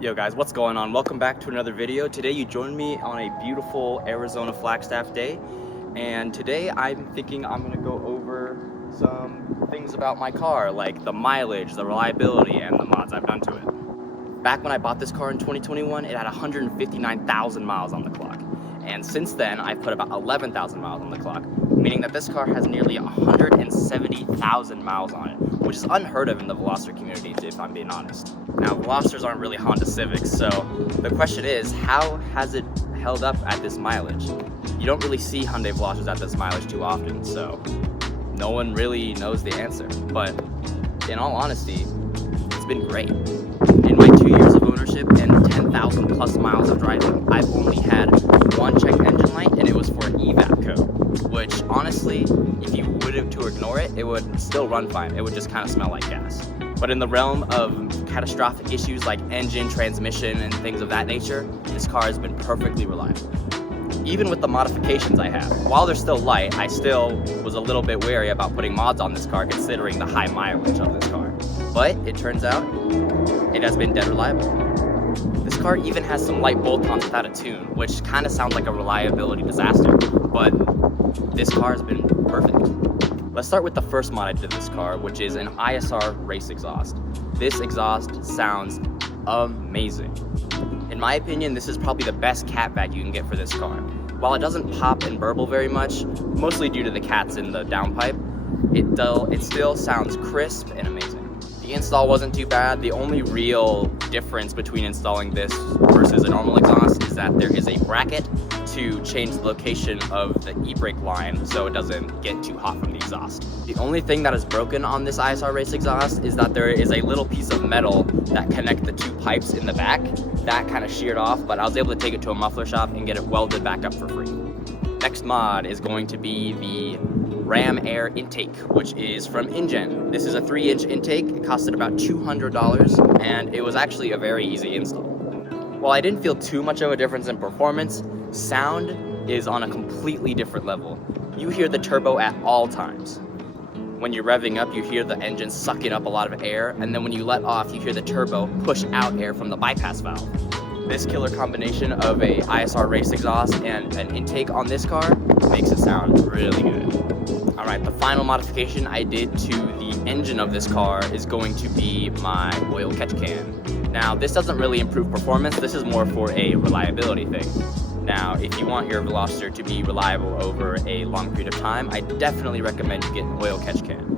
Yo guys, what's going on? Welcome back to another video. Today you joined me on a beautiful Arizona Flagstaff day, and today I'm thinking I'm gonna go over some things about my car, like the mileage, the reliability, and the mods I've done to it. Back when I bought this car in 2021, it had 159,000 miles on the clock, and since then I've put about 11,000 miles on the clock, meaning that this car has nearly 170,000 miles on it, which is unheard of in the Veloster community, if I'm being honest. Now, Velosters aren't really Honda Civics, so the question is, how has it held up at this mileage? You don't really see Hyundai Velosters at this mileage too often, so no one really knows the answer. But in all honesty, it's been great. In my 2 years of ownership and 10,000 plus miles of driving, I've only had one check engine light, and it was for an evap code, which honestly, if you were to ignore it, it would still run fine. It would just kind of smell like gas. But in the realm of catastrophic issues like engine, transmission, and things of that nature, this car has been perfectly reliable. Even with the modifications I have, while they're still light, I still was a little bit wary about putting mods on this car considering the high mileage of this car. But it turns out, it has been dead reliable. This car even has some light bolt-ons without a tune, which kind of sounds like a reliability disaster, but this car has been perfect. Let's start with the first mod I did to this car, which is an ISR race exhaust. This exhaust sounds amazing. In my opinion, this is probably the best catback you can get for this car. While it doesn't pop and burble very much, mostly due to the cats in the downpipe, it still sounds crisp and amazing. The install wasn't too bad. The only real difference between installing this versus a normal exhaust is that there is a bracket to change the location of the e-brake line so it doesn't get too hot from the exhaust. The only thing that is broken on this ISR race exhaust is that there is a little piece of metal that connect the two pipes in the back. That kind of sheared off, but I was able to take it to a muffler shop and get it welded back up for free. Next mod is going to be the Ram Air intake, which is from InGen. This is a 3-inch intake. It costed about $200, and it was actually a very easy install. While I didn't feel too much of a difference in performance, sound is on a completely different level. You hear the turbo at all times. When you're revving up, you hear the engine sucking up a lot of air, and then when you let off, you hear the turbo push out air from the bypass valve. This killer combination of a ISR race exhaust and an intake on this car makes it sound really good. Alright, the final modification I did to the engine of this car is going to be my oil catch can. Now, this doesn't really improve performance, this is more for a reliability thing. Now, if you want your Veloster to be reliable over a long period of time, I definitely recommend you get an oil catch can.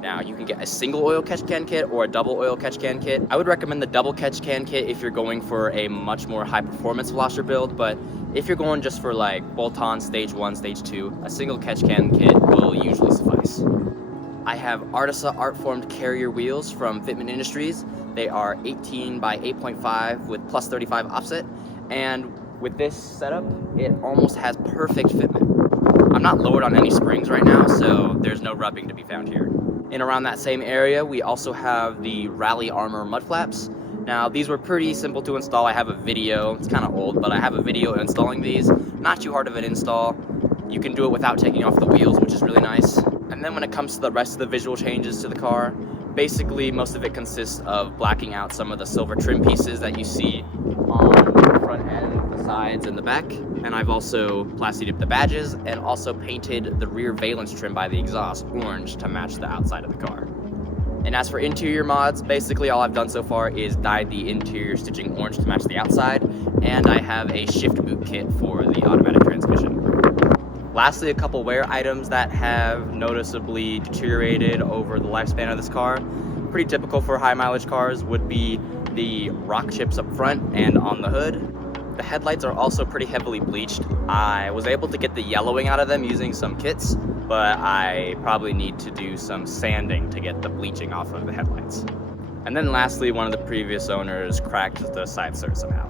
Now, you can get a single oil catch can kit or a double oil catch can kit. I would recommend the double catch can kit if you're going for a much more high performance Veloster build, but if you're going just for like bolt-on stage 1, stage 2, a single catch can kit will usually suffice. I have Artisa art-formed carrier wheels from Fitment Industries. They are 18 by 8.5 with plus 35 offset, and with this setup, it almost has perfect fitment. I'm not lowered on any springs right now, so there's no rubbing to be found here. In around that same area, we also have the Rally Armor mud flaps. Now, these were pretty simple to install. I have a video, it's kind of old, but I have a video installing these. Not too hard of an install. You can do it without taking off the wheels, which is really nice. And then when it comes to the rest of the visual changes to the car, basically most of it consists of blacking out some of the silver trim pieces that you see on the front end, the sides, and the back. And I've also plastied up the badges and also painted the rear valence trim by the exhaust orange to match the outside of the car. And as for interior mods, basically all I've done so far is dyed the interior stitching orange to match the outside, and I have a shift boot kit for the automatic transmission. Lastly, a couple wear items that have noticeably deteriorated over the lifespan of this car. Pretty typical for high mileage cars would be the rock chips up front and on the hood. The headlights are also pretty heavily bleached. I was able to get the yellowing out of them using some kits, but I probably need to do some sanding to get the bleaching off of the headlights. And then lastly, one of the previous owners cracked the side skirt somehow.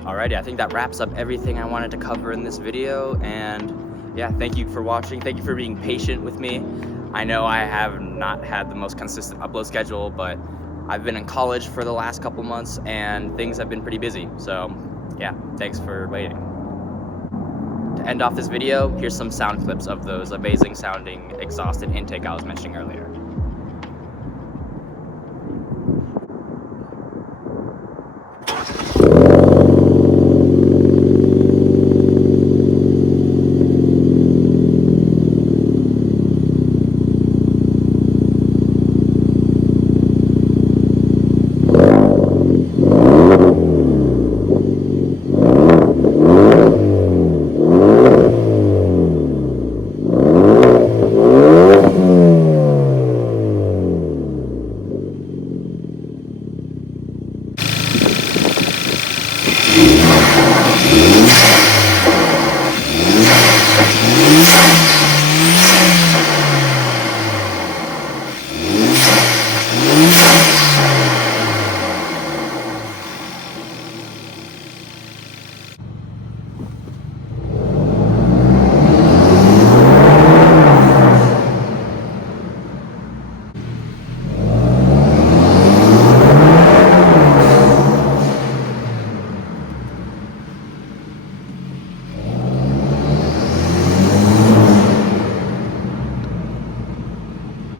Alrighty, I think that wraps up everything I wanted to cover in this video, and yeah, thank you for watching. Thank you for being patient with me. I know I have not had the most consistent upload schedule, but I've been in college for the last couple months and things have been pretty busy, so yeah, thanks for waiting. To end off this video, here's some sound clips of those amazing sounding exhaust and intake I was mentioning earlier.